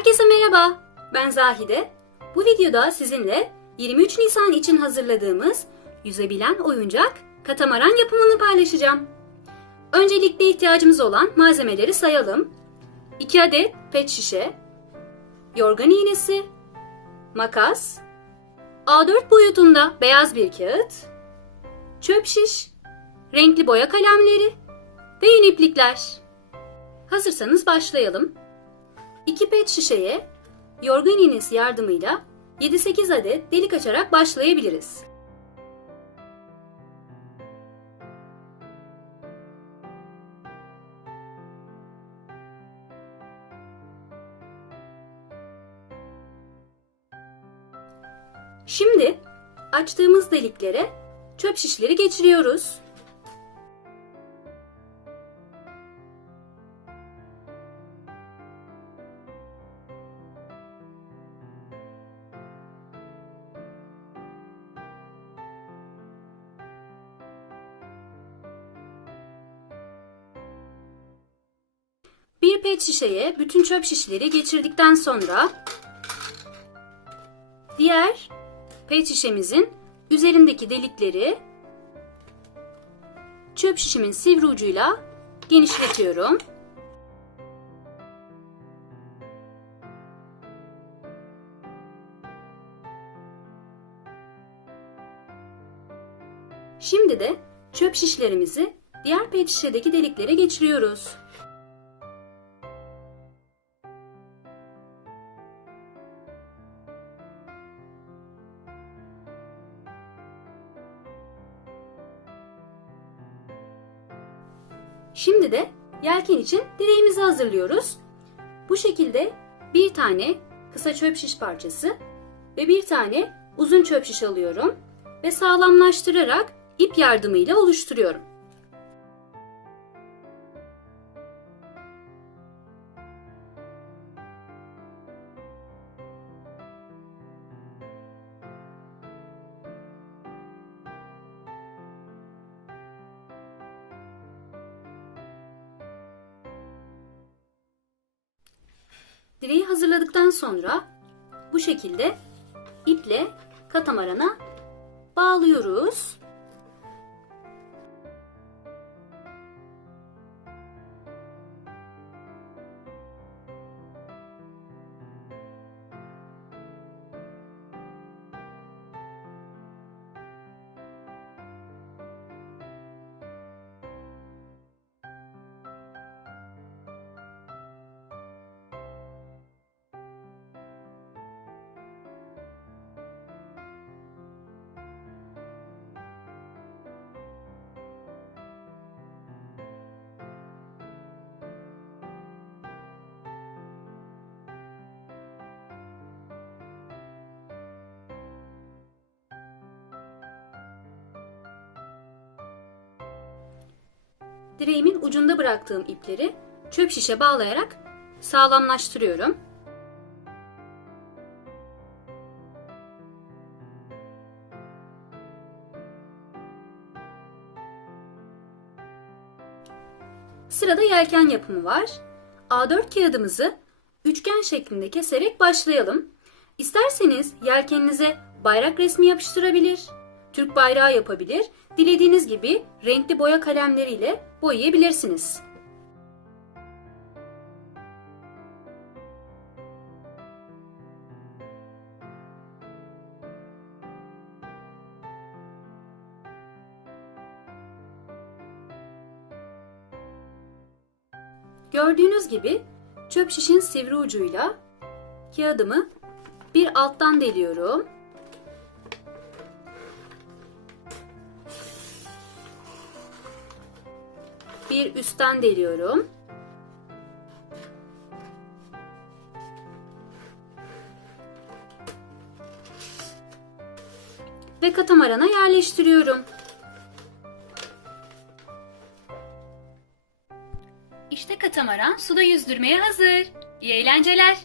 Herkese merhaba. Ben Zahide. Bu videoda sizinle 23 Nisan için hazırladığımız yüzebilen oyuncak katamaran yapımını paylaşacağım. Öncelikle ihtiyacımız olan malzemeleri sayalım. 2 adet pet şişe, yorgan iğnesi, makas, A4 boyutunda beyaz bir kağıt, çöp şiş, renkli boya kalemleri ve yün iplikler. Hazırsanız başlayalım. 2 pet şişeye yorgan iğnesi yardımıyla 7-8 adet delik açarak başlayabiliriz. Şimdi açtığımız deliklere çöp şişleri geçiriyoruz. Bir pet şişeye bütün çöp şişleri geçirdikten sonra diğer pet şişemizin üzerindeki delikleri çöp şişimin sivri ucuyla genişletiyorum. Şimdi de çöp şişlerimizi diğer pet şişedeki deliklere geçiriyoruz. Şimdi de yelken için direğimizi hazırlıyoruz. Bu şekilde bir tane kısa çöp şiş parçası ve bir tane uzun çöp şiş alıyorum ve sağlamlaştırarak ip yardımıyla oluşturuyorum. Direği hazırladıktan sonra bu şekilde iple katamarana bağlıyoruz. Direğimin ucunda bıraktığım ipleri çöp şişe bağlayarak sağlamlaştırıyorum. Sırada yelken yapımı var. A4 kağıdımızı üçgen şeklinde keserek başlayalım. İsterseniz yelkeninize bayrak resmi yapıştırabilir, Türk bayrağı yapabilir, dilediğiniz gibi renkli boya kalemleriyle boyayabilirsiniz. Gördüğünüz gibi çöp şişin sivri ucuyla kağıdımı bir alttan deliyorum. Bir üstten deliyorum. Ve katamarana yerleştiriyorum. İşte katamaran suda yüzdürmeye hazır. İyi eğlenceler.